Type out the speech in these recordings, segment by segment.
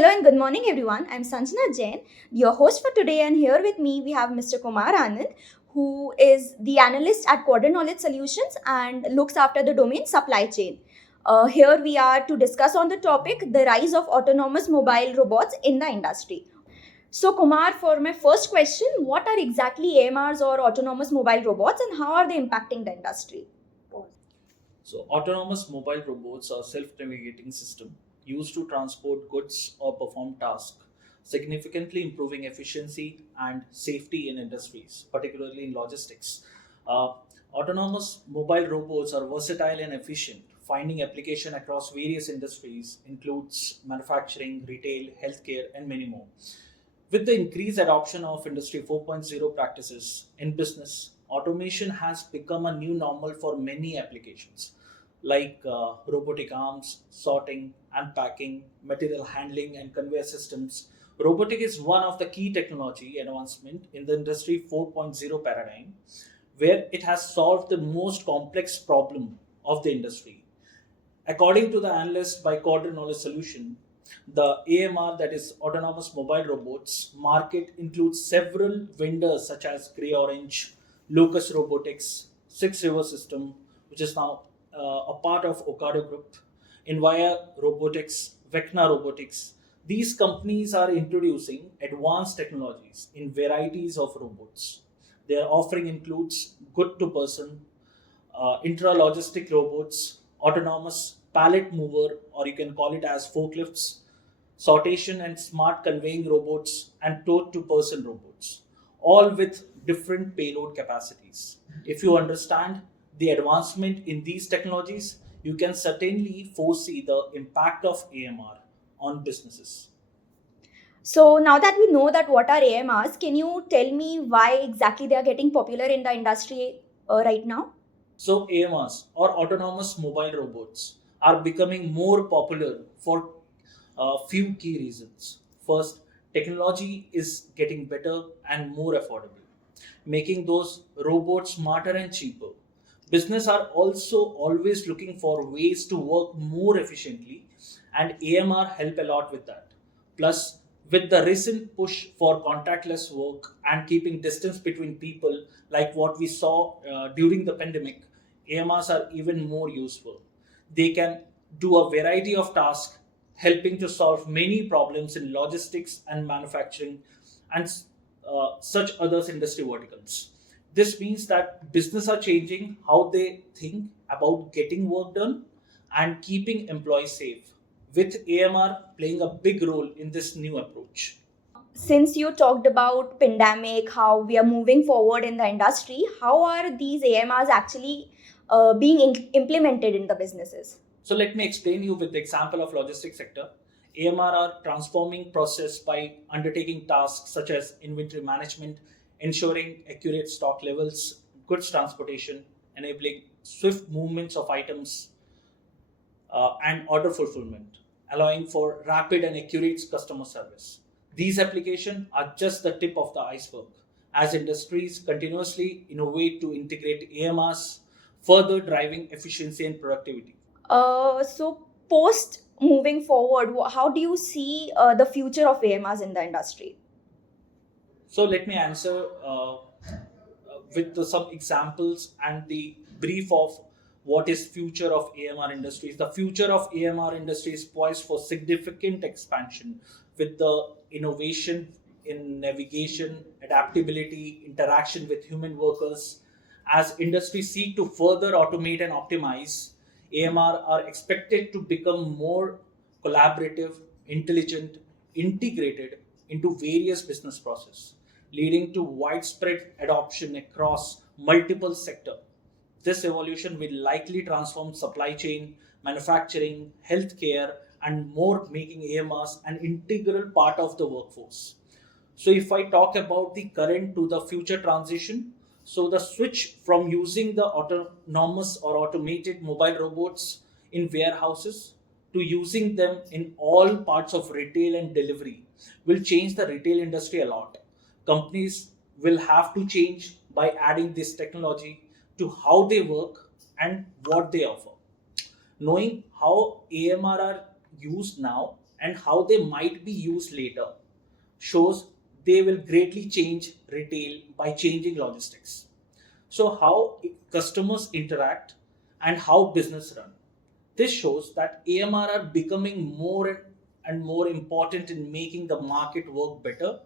Hello and good morning, everyone. I'm Sanjana Jain, your host for today, and here with me we have Mr. Kumar Anand, who is the analyst at Quadrant Knowledge Solutions and looks after the domain supply chain. Here we are to discuss on the topic the rise of autonomous mobile robots in the industry. So, Kumar, for my first question, what are exactly AMRs or autonomous mobile robots and how are they impacting the industry? So, autonomous mobile robots are self-navigating system used to transport goods or perform tasks, significantly improving efficiency and safety in industries, particularly in logistics. Uh, Autonomous mobile robots are versatile and efficient, finding application across various industries, includes manufacturing, retail, healthcare, and many more. With the increased adoption of Industry 4.0 practices in business, automation has become a new normal for many applications like robotic arms, sorting, unpacking, material handling, and conveyor systems. Robotic is one of the key technology advancement in the Industry 4.0 paradigm, where it has solved the most complex problem of the industry. According to the analyst by Quadrant Knowledge Solution, the AMR, that is autonomous mobile robots market, includes several vendors such as Grey Orange, Locus Robotics, Six River System, which is now a part of Ocado Group, Invia Robotics, Vecna Robotics. These companies are introducing advanced technologies in varieties of robots. Their offering includes good to person, intralogistic robots, autonomous pallet mover, or you can call it as forklifts, sortation and smart conveying robots, and tote to person robots, all with different payload capacities. If you understand the advancement in these technologies, you can certainly foresee the impact of AMR on businesses. So now that we know that what are AMRs, can you tell me why exactly they are getting popular in the industry right now? So, AMRs or autonomous mobile robots are becoming more popular for a few key reasons. First, technology is getting better and more affordable, making those robots smarter and cheaper. Business are also always looking for ways to work more efficiently, and AMR help a lot with that. Plus, with the recent push for contactless work and keeping distance between people, like what we saw during the pandemic, AMRs are even more useful. They can do a variety of tasks, helping to solve many problems in logistics and manufacturing and such others industry verticals. This means that business are changing how they think about getting work done and keeping employees safe, with AMR playing a big role in this new approach. Since you talked about pandemic, how we are moving forward in the industry, how are these AMRs actually being implemented in the businesses? So let me explain you with the example of logistics sector. AMR are transforming process by undertaking tasks such as inventory management, ensuring accurate stock levels, goods transportation, enabling swift movements of items, and order fulfillment, allowing for rapid and accurate customer service. These applications are just the tip of the iceberg as industries continuously innovate to integrate AMRs, further driving efficiency and productivity. So post moving forward, how do you see the future of AMRs in the industry? So let me answer with some examples and the brief of what is future of AMR industries. The future of AMR industry is poised for significant expansion with the innovation in navigation, adaptability, interaction with human workers. As industries seek to further automate and optimize, AMR are expected to become more collaborative, intelligent, integrated into various business processes, leading to widespread adoption across multiple sectors. This evolution will likely transform supply chain, manufacturing, healthcare, and more, making AMRs an integral part of the workforce. So, if I talk about the current to the future transition, so the switch from using the autonomous or automated mobile robots in warehouses to using them in all parts of retail and delivery will change the retail industry a lot. Companies will have to change by adding this technology to how they work and what they offer. Knowing how AMR are used now and how they might be used later shows they will greatly change retail by changing logistics. So, how customers interact and how business run. This shows that AMR are becoming more and more important in making the market work better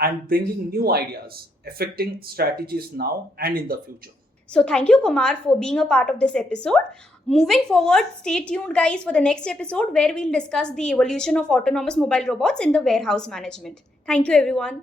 and bringing new ideas, affecting strategies now and in the future. So thank you, Kumar, for being a part of this episode. Moving forward, stay tuned, guys, for the next episode where we'll discuss the evolution of autonomous mobile robots in the warehouse management. Thank you, everyone.